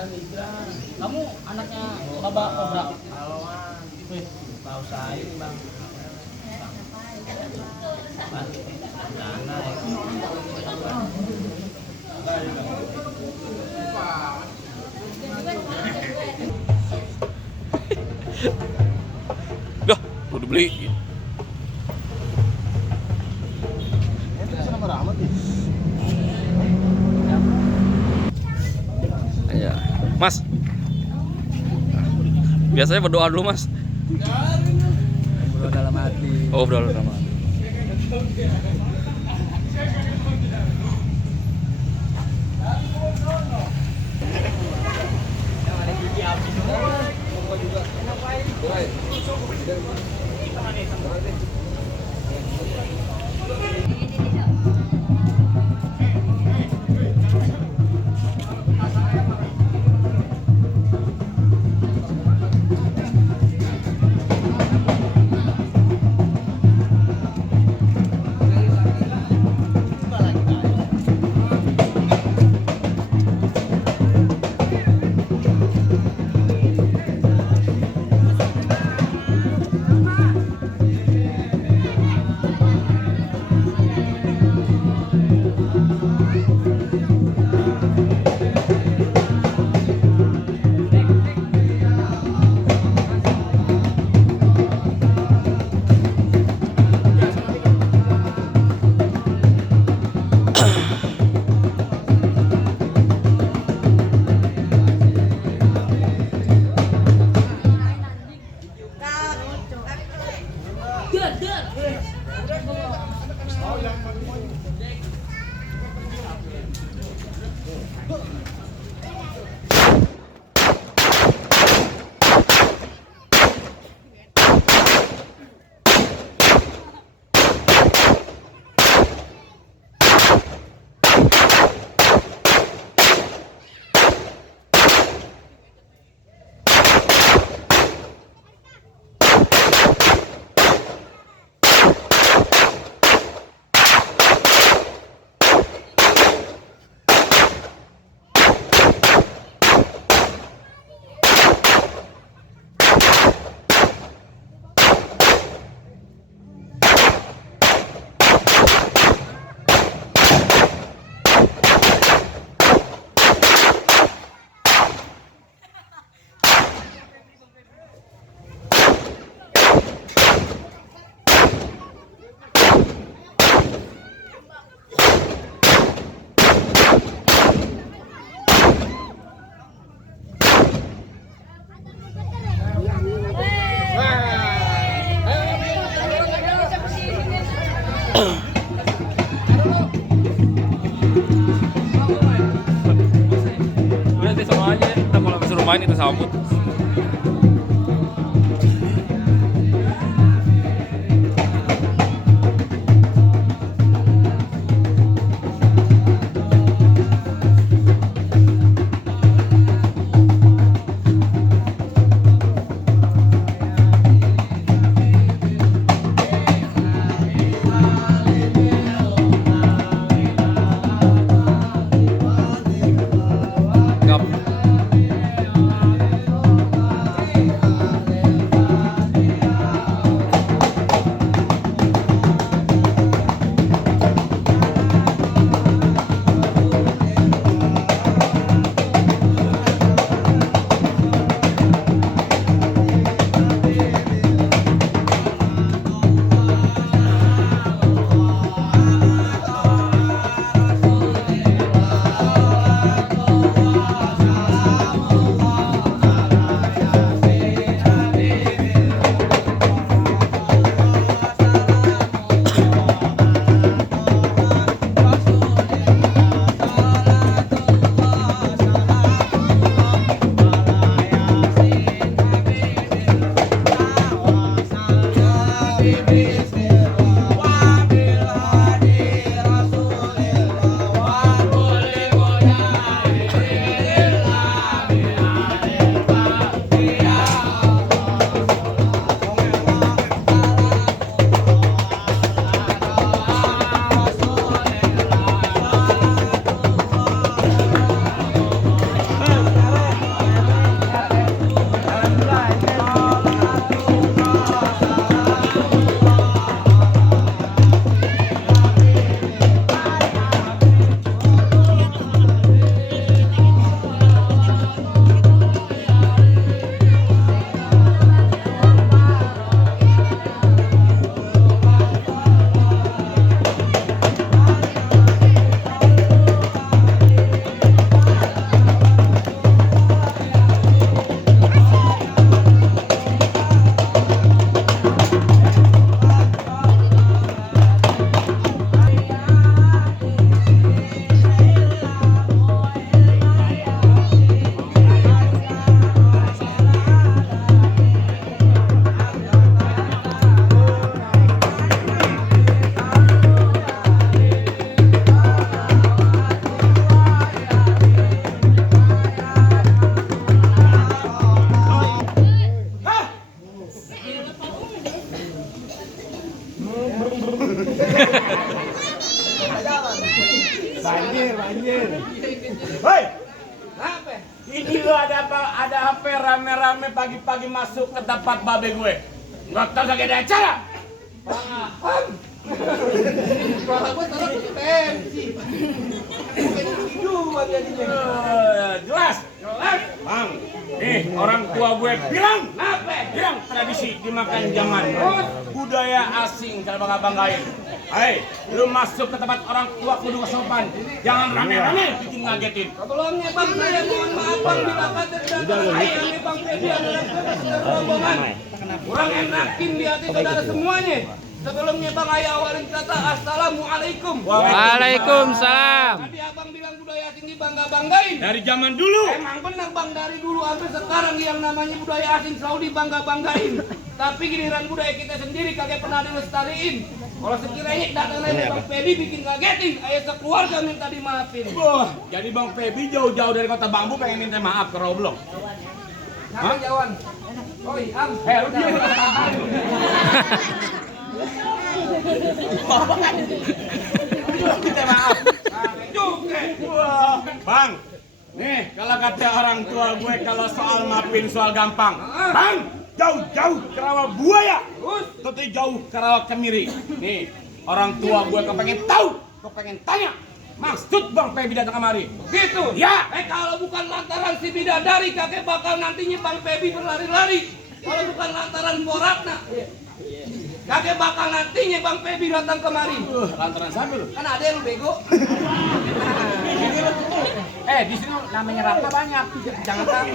Kamu anaknya Bapak Kobra? Haloan. Wih, Buka usaha ini bang. Dah, udah dibeli. Iya, Mas. Biasanya berdoa dulu, Mas. Berdoa dalam hati. Oh, berdoa dalam hati. Udah sih sama aja, kita kalau disuruh main itu sambut. Gap. Ini lo ada apa? Ada HP rame-rame pagi-pagi masuk ke tempat babe gue. Nggak tahu lagi ada acara. Suara gue taruh di pensi. Bukan hidupan jadinya. Jelas. Bang, nih orang tua gue bilang, bilang tradisi dimakan zaman. Budaya asing kalau bangga-banggain. Hei, lu masuk ke tempat orang tua kudu kesopan. Jangan rame-rame bikin ngagetin. Tolongnya bang, saya mohon maaf bang bila kata datang ayam bang Feby adalah rombongan. Kurang enakin di hati saudara semuanya. Sebelumnya bang ayah awalin kata assalamualaikum. Waalaikumsalam. Tadi abang bilang budaya asing dibangga-banggain. Dari zaman dulu. Emang benar bang, dari dulu sampai sekarang yang namanya budaya asing selalu dibangga-banggain. Tapi giliran budaya kita sendiri kagak pernah dilestariin. Kalau sekiranya datang lagi bang Feby bikin ngagetin, ayah sekeluarga minta dimaafin. Wah, jadi Bang Feby jauh-jauh dari kota Bambu pengen minta maaf ke Roblong. Hah? Jawan. Oi, Am. Lu dia minta maaf. Juga. Wah, Bang. Nih, kalau kata orang tua gue kalau soal maafin soal gampang. Bang, jauh-jauh ke rawa buaya. Tapi jauh ke rawa kemiri. Nih, orang tua gue kepengen tahu, kepengen tanya. Maksud Bang Feby datang kemari. Gitu? Ya. Kalau bukan lantaran si bidadari, kakek bakal nantinya Bang Feby berlari-lari. Kalau bukan lantaran Boratna, kakek bakal nantinya Bang Feby datang kemari. Lantaran siapa lu? Kan ada yang lu bego. Di sini namanya Ratna banyak. Jangan tahu.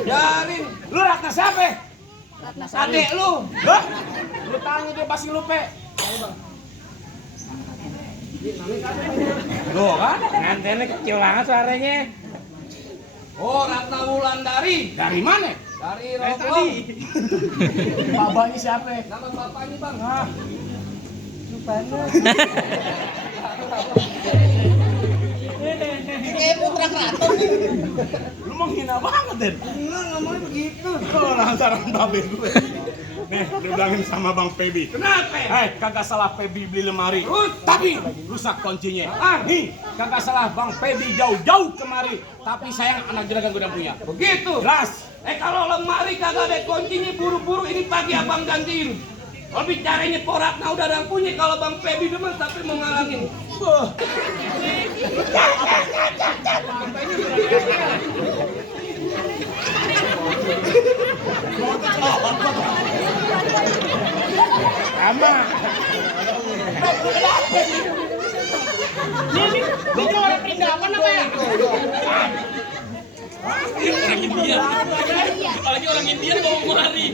Biarin. Lu Ratna siapa? Adek lu. Hah? Lu tanya dia pasti lupa. Tuh kan, ngantennya kecil banget suaranya. Oh, Ratna Wulandari. Dari mana? Dari Roblong. Babanya siapa? Nama bapaknya bang. Kayak putra keraton. Lu menghina banget, Den. Enggak ngomongnya begitu. Oh, lantaran babe gue. Nih, dibilangin sama Bang Feby. Kenapa? Kagak salah Feby beli lemari. Tapi rusak kuncinya. Nih, kagak salah Bang Feby jauh-jauh kemari. Tapi sayang anak juragan gue udah punya. Begitu. Jelas. Kalau lemari kagak ada kuncinya, buru-buru ini pagi abang gantiin. Kalau bicaranya Poratna udah ada yang punya, kalau Bang Feby demen tapi mau ngalangin. Sama. Ini orang perindapan apa ya? Orang India. Apalagi orang India bawa kemari.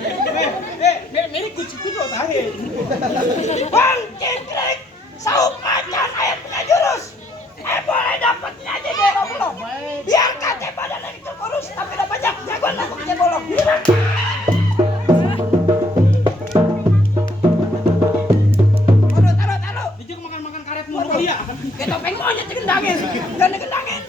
Ini kucing lo tahe. Bang Cendrik, sauk macan ayat punya jurus. Boleh dapatnya aja deh belum. Biar kate badan lagi terkurus, tapi udah banyak jagoan aku punya bolong. Taruh. Dia juga makan karet mulu kali ya. Kayak topeng monyet digendangin. Jangan digendangin.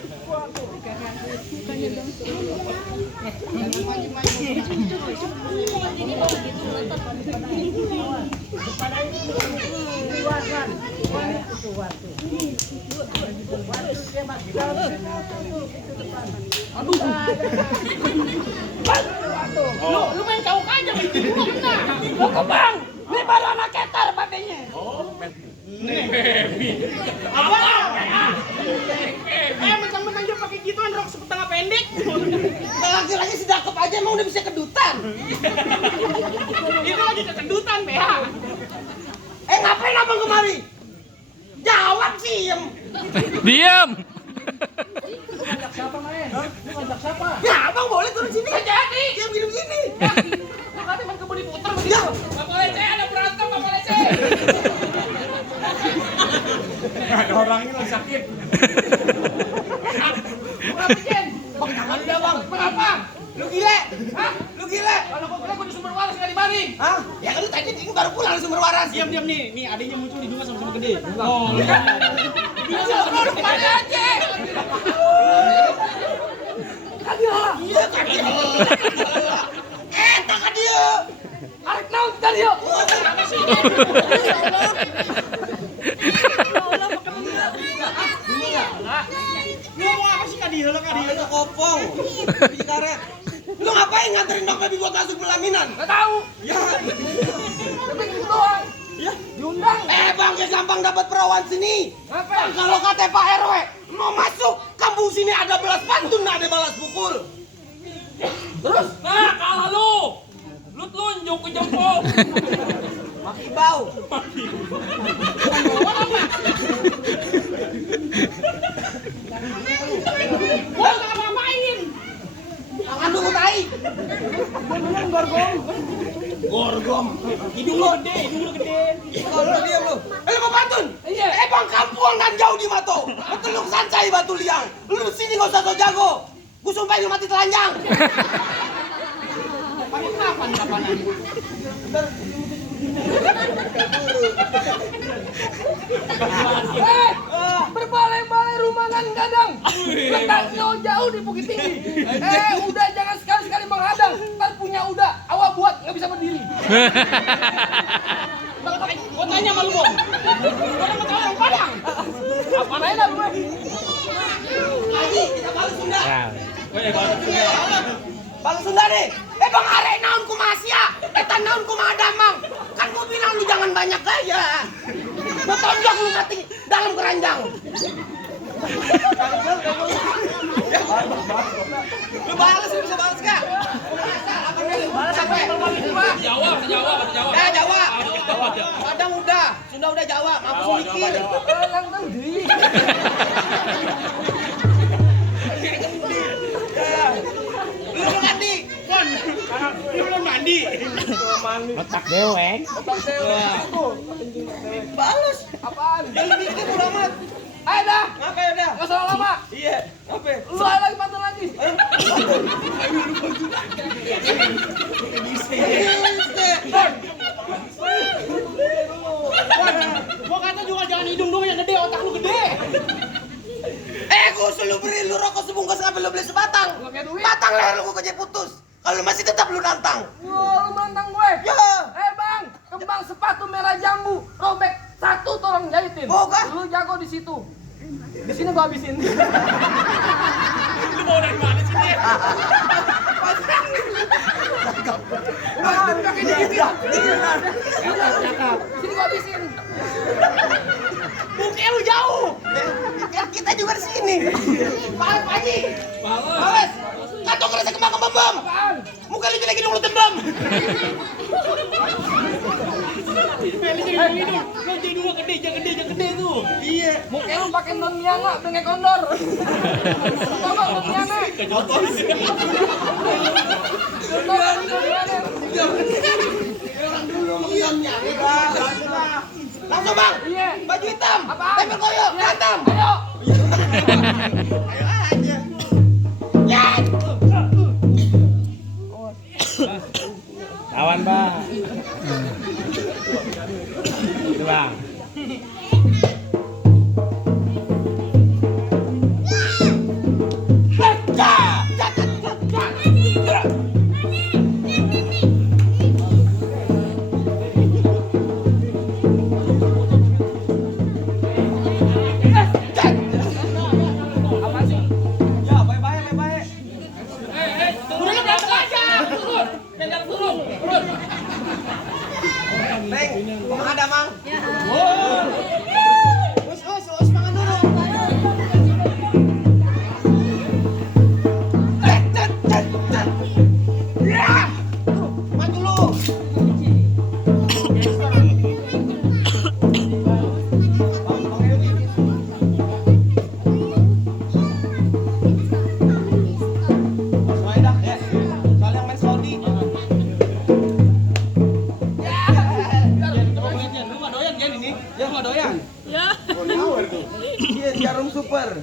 Lu main kauk aja begitu gua kena. Lo ke bang, ini baru anak ketar babenya. Apa? Mentang-mentang dia pakai gituan rok setengah pendek. Laki-laki si dakep aja emang udah bisa kedutan. Itu lagi kekendutan, BH. Ngapain abang kemari? Jawab sih, Diam. Ya abang boleh turun sini. Gak jadi, dia begini begini. Katanya main kebun diputer begitu. Bapak Lece ada berantem, Bapak Lece. Ada orang ini lagi sakit. Berapa Jen? Bang jangan udah bang. Berapa? Lu gile? Hah? Lu gile? Kalau gua kira gua di sumber waras nggak dibanding. Hah? Ya kan lu tadi ini baru pulang dari sumber waras. Diam nih. Nih adiknya muncul nih juga sama-sama gede. Oh, Bisa ngobrol depan aja. iya kan dia. Tak kan dia. Arek naon tadi yuk. Apa sih? Ya Allah, Ngomong apa sih Kak Itu kopong. Biji karet. Lu ngapain nganterin Bang Pebi buat masuk pelaminan? Nggak tahu. Ya. Tapi gitu doang. Ya. Diundang. Bang, ya gampang dapat perawan sini. Ngapain? Kalau kata Pak RW mau masuk kampung sini ada balas pantun, ada balas pukul. Terus? Nah, kalah lu. Lu tunjuk ke jempol. Maki bau. Gua nggak ngapain. Tangan lu tai. Gorgom. Hidung lu gede. Kalau diam lu. Lu mau pantun? Iya. Bang kampung kan jauh di Mato. Teluk Sancai Batu Liang. Lu sini nggak usah so jago. Gua sumpah lu mati telanjang. Kapan-kapanan. Berbalai-balai rumahan gadang. Letaknya jauh di Bukit Tinggi. Udah jangan sekali-sekali menghadang. Ntar punya udah, awal buat nggak bisa berdiri. Gua tanya sama lu, Bong. Gua sama kau orang Padang. Apa aja gue? Lagi kita balas Sunda. Balas Sunda deh. Bang arek naon kumaha sia? Eta naon kumaha damang? Kan gua bilang lu jangan banyak gaya. Gua tonjok lu mati dalam keranjang. Lu balas, lu bisa balas gak? Balas apa? Jawa. Ya Jawa. Padang udah, Sunda udah Jawa, mampus mikir. Lang tadi. Lu mandi. Otak dewek. Balas. Apaan? Jangan mikir udah amat. Ayo dah. Ngapain udah? Nggak salah lama. Iya, ngapain? Lu ayo lagi pantun lagi. Gua kata juga jangan hidung dulu yang gede, otak lu gede. Gua selalu beri lu rokok sebungkus ngambil lu beli sebatang. Gua kayak duit. Batang leher lu gua kerja putus. Kalau masih tetap lu nantang. Wah, lu menantang gue. Ya. Bang, kembang sepatu merah jambu, robek satu tolong jahitin. Oh, kah? Lu jago di situ. Di sini gua habisin. Lu mau dari mana sih dia? Pakai dikit. Sini gua habisin. Mungkin lu jauh. Kan kita juga di sini. Pak Haji. Balas. Kantong kerasa kembang bam. Apaan? Muka lu jelek hidung lu tembam. Lu jadi dua gede, jangan gede tuh. Iya. Mungkin lu pakai non mianga, dengan kondor. Coba non mianga. Contoh Orang dulu mengiamnya. Langsung bang. Iya. Baju hitam. Apaan? Tempel koyo. Hitam. Ayo. Ayo aja. Ya. Lawan bang. Itu bang. Turun berantem aja. Turun. Jangan turun. Turun. Neng, kumaha ada mang? Us, mangan dulu. Ya. Maju lu. Soalnya dah, ya. Soalnya yang main Saudi. Lu nggak doyan kan ini? Ya nggak doyan. Ya. Iya jarum super.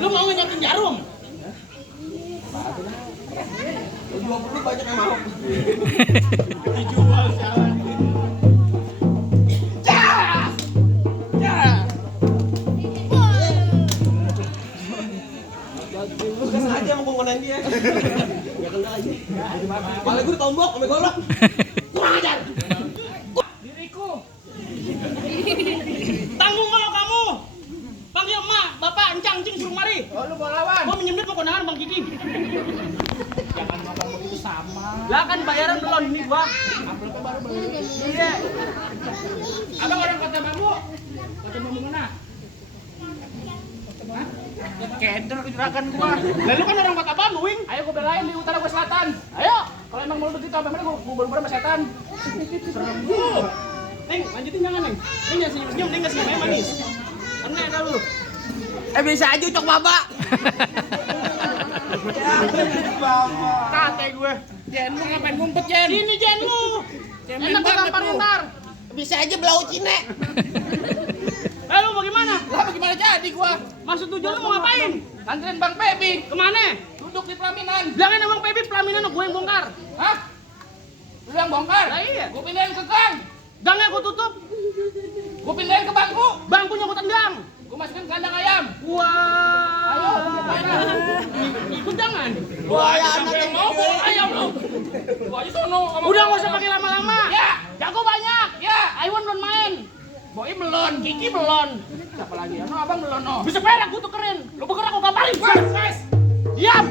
Lu mau nyakin jarum? 20 banyak yang mau. Dijual sialan. Gas aja mau ngomongin dia. Enggak kena aja. Malah gue ditombok sama golok. Kurang ajar. Diriku. Tanggung kalau kamu. Panggil emak, bapak, encang, cing, suruh mari. Oh, lu mau lawan? Gua minjem duit mau kondangan Bang Kiki. Jangan ngomong begitu sama. Lah kan bayaran belum ini gua. Amplopnya baru beli. Iya. Abang orang Kota Bambu. Kota Bambu mana? Keder kejuragan gua. Lah lu kan orang Kota Bambu, Wing. Ayo gua belain di utara gua selatan. Ayo. Kalau emang mau begitu, apa mana gua baru-baru sama setan. Serem lu. Neng, lanjutin jangan, Neng. Neng jangan senyum-senyum, Neng enggak senyum manis. Aneh dah lu. Bisa aja ucok baba. Kate gue. Jen, lu ngapain ngumpet, Jen? Sini Jen lu. Enak gua gamparin ntar. Bisa aja belau Cine. Lalu bagaimana? Lah bagaimana jadi gua? Maksud tujuan lu mau ngapain? Anterin Bang Pebi. Kemana? Duduk di pelaminan. Bilangin emang Pebi pelaminan gue yang bongkar. Hah? Lu yang bongkar? Lah iya. Gua pindahin ke gang. Gangnya gua tutup. Gua pindahin ke bangku. Bangkunya gua tendang. Gua masukin kandang ayam. Wah. Ayo, gimana? Ikut jangan. Lu aja sampai yang mau bawa ayam lu. Lu aja sono. Udah nggak usah pakai lama-lama. Ya. Jago banyak. Ya. Iwan belum main. Boy belon. Kiki belum. Siapa lagi? No, abang belon no. Bisa perak gua tukerin. Lu bergerak gua gamparin. Wes. Diam.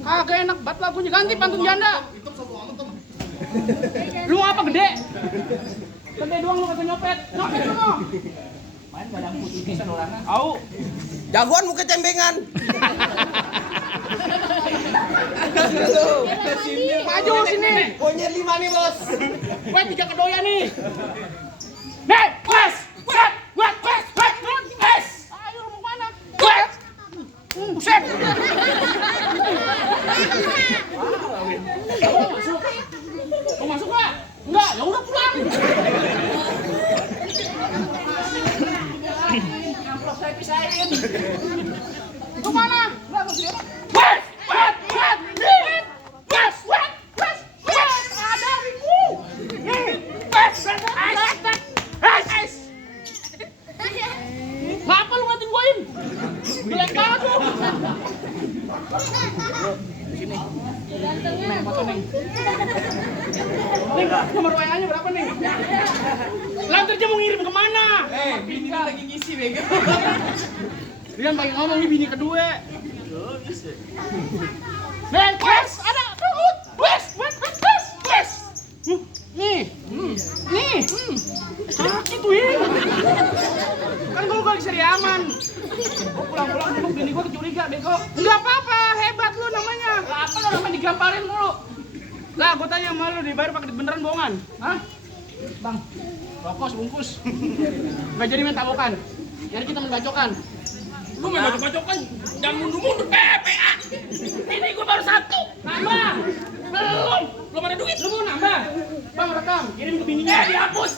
Kagak enak banget lagunya, ganti pantun janda. Lu mau apa gede? Gede doang lu kagak nyopet. Nyopet lu mau. Main badang putih pisan orangnya. Au. Jagoan muka cembengan. Maju sini. Punya 5 nih, Bos. Gue 3 kedoya nih. Nih, wes. Wes. Wes. Wes. Wes. Wes. Ayo lu mau mana? Wes. Buset. Mau masuk? Mau masuk nggak? Enggak, ya udah pulang. Amplop saya pisahin. Itu mana? Lah, gua sini. Wes. Wes. Wes. Wes. Wes. Wes. Wes. Wes. Ada ribu. Wes. Wes. Wes. Wes. Ngapa lu ngatin gua, Im? Jelek banget lu. Neng, foto Neng. Neng, nomor WA-nya berapa Neng? Lantar dia mau ngirim kemana? Bini lagi ngisi bego. Dia kan pengen ngomong nih bini kedua. Neng, wes, ada duit. Wes, wes, wes, wes, wes. Nih, nih. Sakit tuh ini. Kan gua lagi seri aman. Gua pulang-pulang nengok bini gua kecuriga bego. Enggak apa-apa, hebat lu namanya. Lah apa lo namanya digamparin mulu? Lah, gua tanya sama lu dibayar pakai duit beneran bohongan. Hah? Bang, rokok sebungkus. Enggak jadi main tabokan. Jadi kita main bacokan. Lu main bacok-bacokan, jangan mundur-mundur PPA. Ini gua baru 1. Nambah. Belum ada duit. Lu mau nambah? Bang, rekam, kirim ke bininya. Dihapus.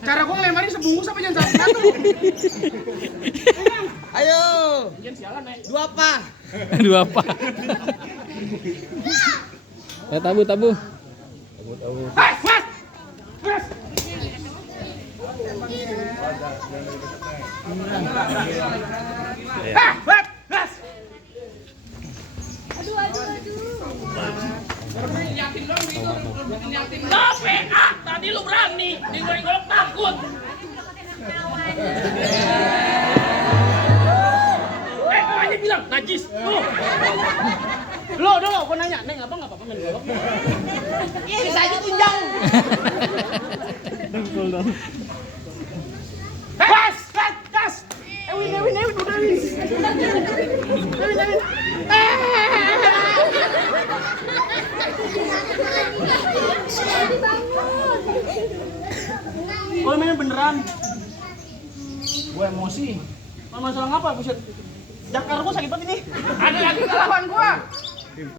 Cara gua ngelemparin sebungkus apa jangan satu-satu? Ayo. Jangan sialan, Nek. 2 apa? Aduh apa? Ya tabu. Wes, wes. Wes. Wes, wes. Yakin dong gitu, bikin yakin. Lo PA, tadi lu berani, digoreng-goreng takut. Makanya bilang najis. Lo, gua nanya, Neng, abang nggak apa-apa main golok? Iya, bisa aja tunjang. Gas, gas, gas. Ewin, udah Ewin. Ewin. Kalau main beneran, Gua emosi. masalah ngapa? Buset. Jakar gua sakit banget ini. Ada lagi lawan gua.